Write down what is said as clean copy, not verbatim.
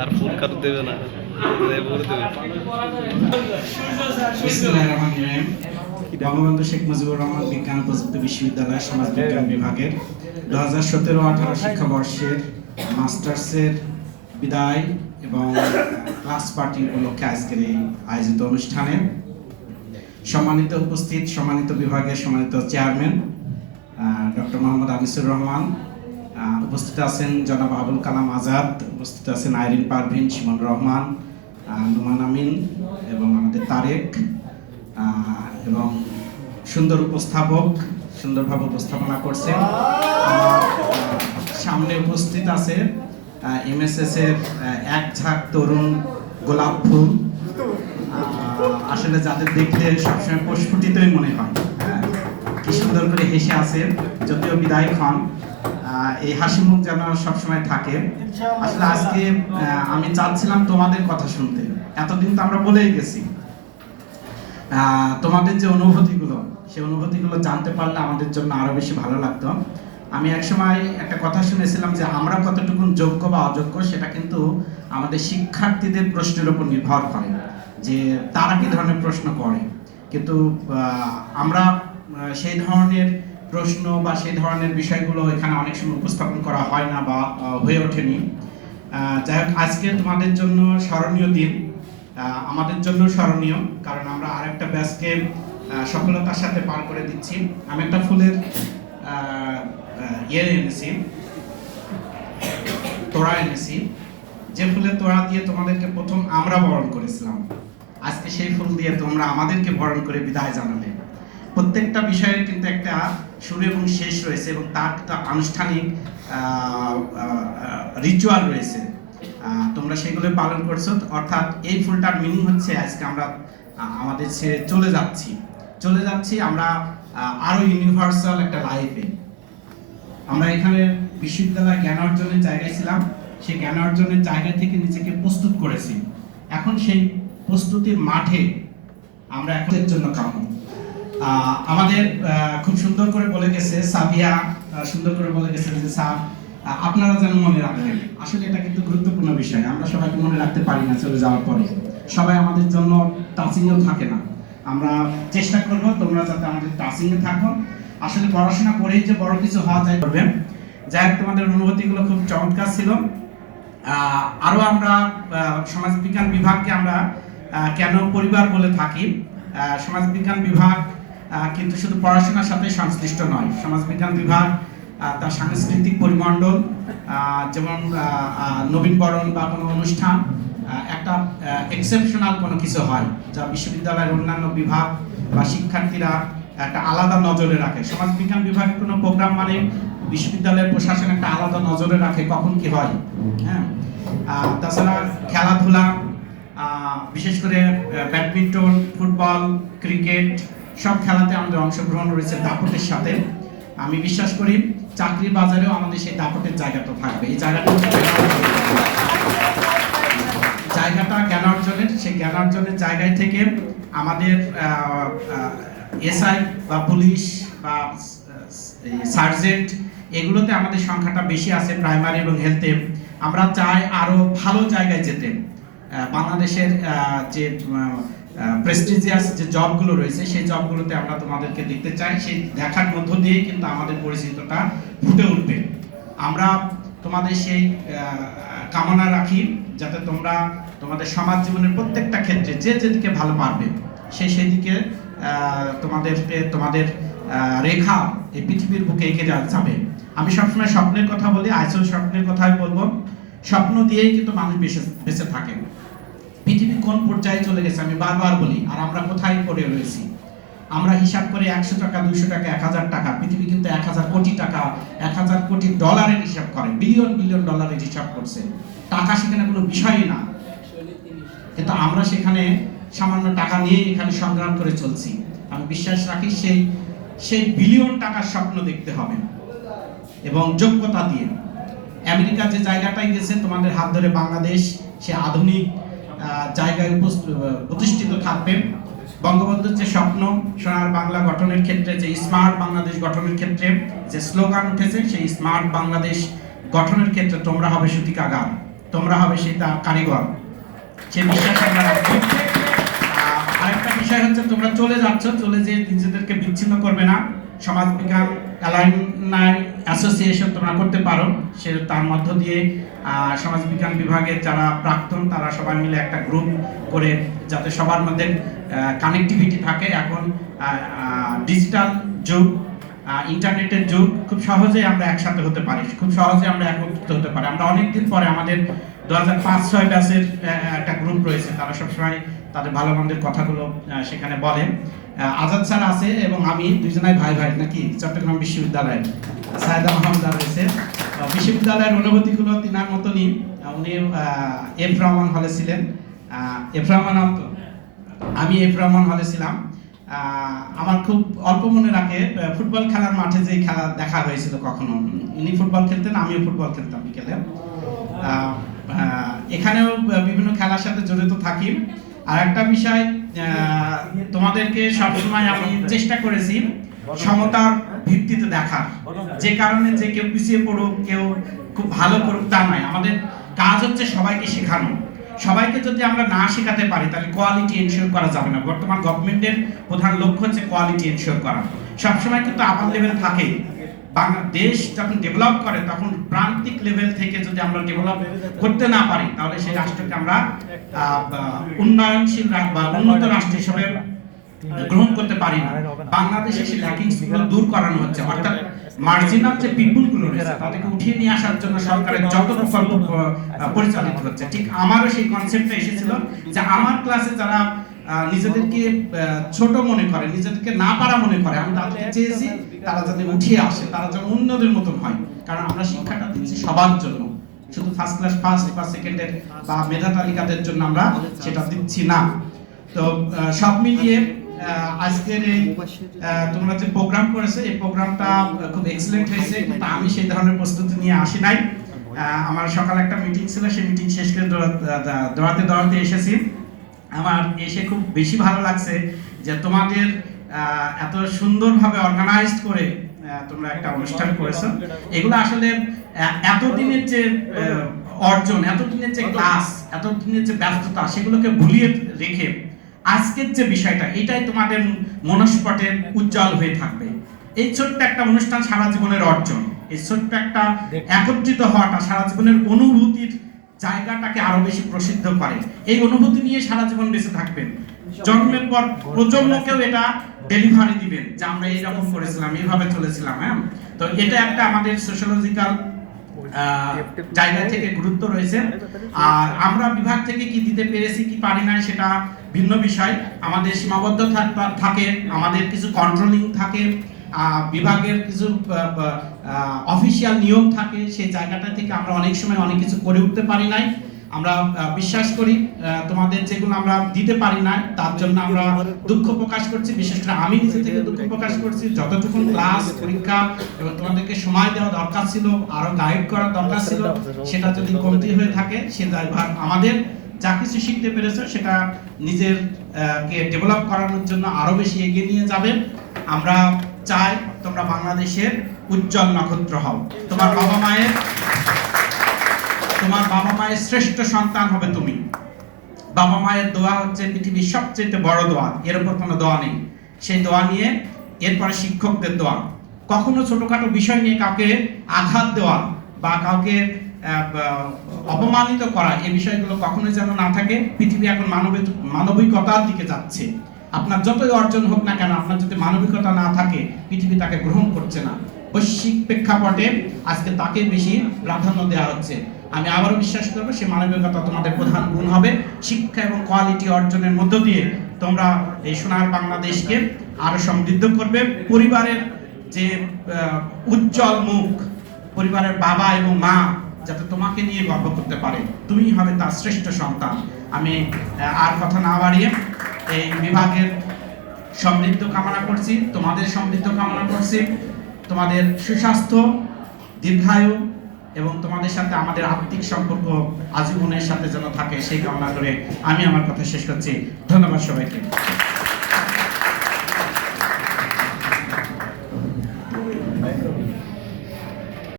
আর ফুল কাট দেবে না, ভরে দেবে। বিসমিল্লাহির রহমানির রহিম। বঙ্গবন্ধু শেখ মুজিবুর রহমান বিজ্ঞান ও প্রযুক্তি বিশ্ববিদ্যালয় সমাজ বিজ্ঞান বিভাগের 2017-18 শিক্ষাবর্ষের মাস্টার্সের বিদায় এবং ক্লাস পার্টি উপলক্ষে আজকের এই আয়োজিত অনুষ্ঠানে সম্মানিত উপস্থিত, সম্মানিত বিভাগের সম্মানিত চেয়ারম্যান ডক্টর মোহাম্মদ আনিসুর রহমান, উপস্থিত আছেন জনাব আবুল কালাম আজাদ, উপস্থিত আছেন আইরিন পারভিন, শিমন রহমান, নুমান আমিন এবং আমাদের তারেক, এবং সুন্দর উপস্থাপক সুন্দরভাবে উপস্থাপনা করছেন। সামনে উপস্থিত আছে এমএসএস এর এক ঝাঁক তরুণ গোলাপ ফুল, আসলে যাদের দেখলে সবসময় প্রস্ফুটিতই মনে হয়। কি সুন্দর করে হেসে আছে, যদিও বিদায় খান, এই হাসি মুখ যেন সবসময় থাকে। আসলে আজকে আমি চাচ্ছিলাম তোমাদের কথা শুনতে, এতদিন তো আমরা বলেই গেছি। তোমাদের যে অনুভূতিগুলো, সেই অনুভূতিগুলো জানতে পারলে আমাদের জন্য আরো বেশি ভালো লাগতো। আমি একসময় একটা কথা শুনেছিলাম যে আমরা কতটুকু যোগ্য বা অযোগ্য সেটা কিন্তু আমাদের শিক্ষার্থীদের প্রশ্নের উপর নির্ভর করে, যে তারা কি ধরনের প্রশ্ন করে। কিন্তু আমরা সেই ধরনের প্রশ্ন বা সেই ধরনের বিষয়গুলো এখানে অনেক সময় উপস্থাপন করা হয় না বা হয়ে ওঠেনি। যাই হোক, আজকে তোমাদের জন্য স্মরণীয় দিন, আমাদের জন্য স্মরণীয়, কারণ আমরা আরেকটা ব্যাচকে সফলতার সাথে পার করে দিচ্ছি। আমি একটা ফুলের এনেছি, তোড়া এনেছি, যে ফুলের তোড়া দিয়ে তোমাদেরকে প্রথম আমরা বরণ করেছিলাম। আজকে সেই ফুল দিয়ে তোমরা আমাদেরকে বরণ করে বিদায় জানালে। প্রত্যেকটা বিষয়ের কিন্তু একটা শুরু এবং শেষ রয়েছে এবং তার একটা আনুষ্ঠানিক রিচুয়াল রয়েছে, তোমরা সেগুলো পালন করছো। অর্থাৎ এই ফুলটার মিনিং হচ্ছে আজকে আমরা আমাদের ছেড়ে চলে যাচ্ছি আমরা আরো ইউনিভার্সাল একটা লাইফে। আমরা এখানে বিশ্ববিদ্যালয় জ্ঞান অর্জনের জায়গায় ছিলাম, সেই জ্ঞান অর্জনের জায়গা থেকে নিজেকে প্রস্তুত করেছি। এখন সেই প্রস্তুতির মাঠে আমরা এখনের জন্য কাম। আমাদের খুব সুন্দর করে বলে গেছে সাবিয়া, সুন্দর করে বলে গেছে যে স্যার আপনারা যেন মনে রাখেন। আসলে এটা কিন্তু গুরুত্বপূর্ণ বিষয়, আমরা সবাইকে মনে রাখতে পারি না চলে যাওয়ার পরে, সবাই আমাদের জন্য টাচিংও থাকে না। আমরা চেষ্টা করব তোমরা যাতে আমাদের টাচিংয়ে থাকো। আসলে পড়াশোনা করেই যে বড় কিছু হওয়া যায় করবেন। যাই হোক, তোমাদের অনুভূতিগুলো খুব চমৎকার ছিল। আরো আমরা সমাজবিজ্ঞান বিভাগকে আমরা কেন পরিবার বলে থাকি। সমাজবিজ্ঞান বিভাগ কিন্তু শুধু পড়াশোনার সাথে সংশ্লিষ্ট নয়। সমাজবিজ্ঞান বিভাগ তার সাংস্কৃতিক পরিমণ্ডল, যেমন নবীনবরণ বা কোনো অনুষ্ঠান, একটা এক্সেপশনাল কোনো কিছু হয় যা বিশ্ববিদ্যালয়ের অন্যান্য বিভাগ বা শিক্ষার্থীরা একটা আলাদা নজরে রাখে। সমাজবিজ্ঞান বিভাগের কোনো প্রোগ্রাম মানে বিশ্ববিদ্যালয়ের প্রশাসন একটা আলাদা নজরে রাখে কখন কি হয়। হ্যাঁ, তাছাড়া খেলাধুলা, বিশেষ করে ব্যাডমিন্টন, ফুটবল, ক্রিকেট, সব খেলাতে আমাদের অংশগ্রহণ রয়েছে দাপটের সাথে। আমি বিশ্বাস করি চাকরির বাজারেও আমাদের সেই দাপটের জায়গাটা থাকবে। এই জায়গাটা জ্ঞান অর্জনের, সেই জ্ঞান অর্জনের জায়গায় থেকে আমাদের এসআই বা পুলিশ বা সার্জেন্ট, এগুলোতে আমাদের সংখ্যাটা বেশি আছে প্রাইমারি এবং হেলথে। আমরা চাই আরো ভালো জায়গায় যেতে। বাংলাদেশের যে প্রেস্টিজিয়াস যে জবগুলো রয়েছে সেই জবগুলোতে আমরা তোমাদেরকে দেখতে চাই। সেই দেখার মধ্য দিয়েই কিন্তু আমাদের পরিচিতটা ফুটে উঠবে। আমরা তোমাদের সেই কামনা রাখি যাতে তোমরা তোমাদের সমাজ জীবনের প্রত্যেকটা ক্ষেত্রে যে যেদিকে ভালো পারবে সেই দিকে তোমাদের রেখা এই পৃথিবীর বুকে এগিয়ে যাবে। আমি সবসময় স্বপ্নের কথা বলি, আইসল স্বপ্নের কথাই বলবো। স্বপ্ন দিয়েই কিন্তু মানুষ বেঁচে থাকে। পৃথিবী কোন পর্যায়ে চলে গেছে আমি বারবার বলি, আর আমরা কোথায় পড়ে রয়েছি। আমরা হিসাব করে 100 টাকা, 200 টাকা, 1000 টাকা, পৃথিবী কিন্তু 1000 কোটি টাকা, 1000 কোটি ডলারের হিসাব করে, বিলিয়ন বিলিয়ন ডলারের হিসাব করছে। টাকা সেখানে কোনো বিষয়ই না, কিন্তু আমরা সেখানে সামান্য টাকা নিয়ে এখানে সংগ্রাম করে চলছি। আমি বিশ্বাস রাখি সেই বিলিয়ন টাকার স্বপ্ন দেখতে হবে এবং যোগ্যতা দিয়ে। আমেরিকা যে জায়গাটাই গেছে তোমাদের হাত ধরে বাংলাদেশ সে আধুনিক জায়গায় প্রতিষ্ঠিত থাকবে। বঙ্গবন্ধুর যে স্বপ্ন সোনার বাংলা গঠনের ক্ষেত্রে, যে স্মার্ট বাংলাদেশ গঠনের ক্ষেত্রে যে স্লোগান উঠেছে, সেই স্মার্ট বাংলাদেশ গঠনের ক্ষেত্রে তোমরা হবে সূতিকাগার। তোমরা হবে সেটা কারিগর, সে বিশ্বাস আমরা রাখবো। আরেকটা বিষয় হচ্ছে তোমরা চলে যাচ্ছ, চলে যে নিজেদেরকে বিচ্ছিন্ন করবে না। সমাজ বিজ্ঞান অ্যালাইমনাই অ্যাসোসিয়েশন তোমরা করতে পারো, সে তার মধ্য দিয়ে সমাজ বিজ্ঞান বিভাগের যারা প্রাক্তন তারা সবাই মিলে একটা গ্রুপ করে যাতে সবার মধ্যে কানেক্টিভিটি থাকে। এখন ডিজিটাল যুগ, ইন্টারনেটের যুগ, খুব সহজেই আমরা একসাথে হতে পারি, খুব সহজে আমরা একত্রিত হতে পারি। আমরা অনেকদিন পরে আমাদের 2005-06 ব্যাচের একটা গ্রুপ রয়েছে, তারা সবসময় তাদের ভালো মন্দের কথাগুলো সেখানে বলেন। আজাদ স্যার আছে এবং আমি দুইজনাই ভাই ভাই নাকি চট্টগ্রাম বিশ্ববিদ্যালয়ের সায়েদা মাহমুদা রয়েছে। বিশ্ববিদ্যালয়ের অনুভূতিগুলো তিনার মতনই, উনি এফ রহমান হলে ছিলেন, এফ রহমান আমি এফ রহমান হলে ছিলাম। আমার খুব অল্প মনে রাখে ফুটবল খেলার মাঠে যে খেলা দেখা হয়েছিল কখনো, ইনি ফুটবল খেলতেন, আমিও ফুটবল খেলতাম বিকেলে। এখানেও বিভিন্ন খেলার সাথে জড়িত থাকি। আর একটা বিষয় তোমাদেরকে সবসময় আমি চেষ্টা করেছি সমতার ভিত্তিতে দেখার, যে কারণে যে কেউ পিছিয়ে পড়ুক, কেউ খুব ভালো করুক তা নয়। আমাদের কাজ হচ্ছে সবাইকে শেখানো। সবাইকে যদি আমরা না শেখাতে পারি তাহলে কোয়ালিটি এনশিওর করা যাবে না। বর্তমান গভর্নমেন্টের প্রধান লক্ষ্য হচ্ছে কোয়ালিটি এনশিওর করা। সবসময় কিন্তু আপার লেভেল থাকে। বাংলাদেশ যখন ডেভেলপ করে তখন প্রান্তিক লেভেল থেকে যদি আমরা ডেভেলপ করতে না পারি তাহলে সেই রাষ্ট্রকে আমরা উন্নয়নশীল বা উন্নত রাষ্ট্র হিসেবে গ্রহণ করতে পারি না। বাংলাদেশে সেই ল্যাকিংসগুলো দূর করানো হচ্ছে, অর্থাৎ মার্জিনাল যে পিপুলগুলো রয়েছে তাদেরকে উঠিয়ে নিয়ে আসার জন্য সরকারের যত প্রকল্প পরিচালিত হচ্ছে। ঠিক আমারও সেই কনসেপ্টটা এসেছিল যে আমার ক্লাসে যারা নিজেদেরকে ছোট মনে করে, নিজেদেরকে না পারা মনে করে, আমি তাদেরকে চেয়েছি তারা যাতে উঠিয়ে আসে, তারা যেন অন্যদের মতন হয়। কারণ আমরা শিক্ষাটা দিচ্ছি সবার জন্য, শুধু ফার্স্ট ক্লাস ফার্স্ট বা সেকেন্ডের বা মেধা তালিকাদের জন্য আমরা সেটা দিচ্ছি না। তো সব মিলিয়ে আজকের এই তোমরা যে প্রোগ্রাম করেছে এই প্রোগ্রামটা খুব এক্সিলেন্ট হয়েছে, কিন্তু আমি সেই ধরনের প্রস্তুতি নিয়ে আসি নাই। আমার সকালে একটা মিটিং ছিল, সেই মিটিং শেষ করে দৌড়াতে এসেছি। আমার এসে খুব বেশি ভালো লাগছে যে তোমাদের এত সুন্দরভাবে অর্গানাইজড করে তোমরা একটা অনুষ্ঠান করেছো। এগুলো আসলে এতদিনের যে অর্জন, এতদিনের যে ক্লাস, এতদিনের যে ব্যস্ততা, সেগুলোকে ভুলিয়ে রেখে আজকের যে বিষয়টা, এটাই তোমাদের মনস্পটে উজ্জ্বল হয়ে থাকবে। এই ছোট্ট একটা অনুষ্ঠান সারা জীবনের অর্জন, এই ছোট্ট একটা একত্রিত হওয়াটা সারা জীবনের অনুভূতির জায়গাটাকে আরো বেশি প্রসিদ্ধ করে। এই অনুভূতি নিয়ে সারা জীবন বেঁচে থাকবেন, জন্মের পর প্রজন্মকেও এটা ডেলিভারি দিবেন যে আমরা এইরকম করেছিলাম, এইভাবে চলেছিলাম। হ্যাঁ, তো এটা একটা আমাদের সোশ্যালজিক্যাল জায়গা থেকে গুরুত্ব রয়েছে। আর আমরা বিভাগ থেকে কি দিতে পেরেছি কি পারি না সেটা ভিন্ন বিষয়। আমাদের সীমাবদ্ধ থাকে, আমাদের কিছু কন্ট্রোলিং থাকে, বিভাগের কিছু অফিসিয়াল নিয়ম থাকে, সেই জায়গাটা থেকে আমরা অনেক সময় অনেক কিছু করে উঠতে পারি নাই। আমরা বিশ্বাস করি তোমাদের যেগুলো আমরা দিতে পারি না তার জন্য আমরা দুঃখ প্রকাশ করছি। বিশেষ করে আমি নিজে থেকে দুঃখ প্রকাশ করছি। যতটুকু ক্লাস পরীক্ষা এবং তোমাদেরকে সময় দেওয়া দরকার ছিল, আরো গাইড করা দরকার ছিল, সেটা যদি কমতি হয়ে থাকে সে দায়ভার আমাদের। যা কিছু শিখতে পেরেছো সেটা নিজের কে ডেভেলপ করানোর জন্য আরো বেশি এগিয়ে নিয়ে যাবেন। আমরা চাই তোমরা বাংলাদেশের উজ্জ্বল নক্ষত্র হও। তোমার বাবা মায়ের শ্রেষ্ঠ সন্তান হবে তুমি। বাবা মায়ের দোয়া হচ্ছে পৃথিবীর সবচেয়ে বড় দোয়া, এর উপর কোনো দোয়া নেই। সেই দোয়া নিয়ে এরপরে শিক্ষকদের দোয়া। কখনো ছোটখাটো বিষয় নিয়ে কাউকে আঘাত দেওয়া বা কাউকে অপমানিত করা, এই বিষয়গুলো কখনোই যেন না থাকে। পৃথিবী এখন মানবিকতার দিকে যাচ্ছে। আপনার যতই অর্জন হোক না কেন, আপনার যদি মানবিকতা না থাকে পৃথিবী তাকে গ্রহণ করছে না। বৈশ্বিক প্রেক্ষাপটে আজকে তাকে বেশি প্রাধান্য দেওয়া হচ্ছে। আমি আবারও বিশ্বাস করবো সেই মানবিকতা তোমাদের প্রধান গুণ হবে। শিক্ষা এবং কোয়ালিটি অর্জনের মধ্য দিয়ে তোমরা এই সোনার বাংলাদেশকে আরো সমৃদ্ধ করবে। পরিবারের যে উজ্জ্বল মুখ, পরিবারের বাবা এবং মা যাতে তোমাকে নিয়ে গর্ব করতে পারে, তুমি হবে তার শ্রেষ্ঠ সন্তান। আমি আর কথা না বাড়িয়ে এই বিভাগের সমৃদ্ধ কামনা করছি, তোমাদের সমৃদ্ধ কামনা করছি, তোমাদের সুস্বাস্থ্য, দীর্ঘায়ু এবং তোমাদের সাথে আমাদের আত্মিক সম্পর্ক আজীবনের সাথে যেন থাকে সেই কামনা করে আমি আমার কথা শেষ করছি। ধন্যবাদ সবাইকে।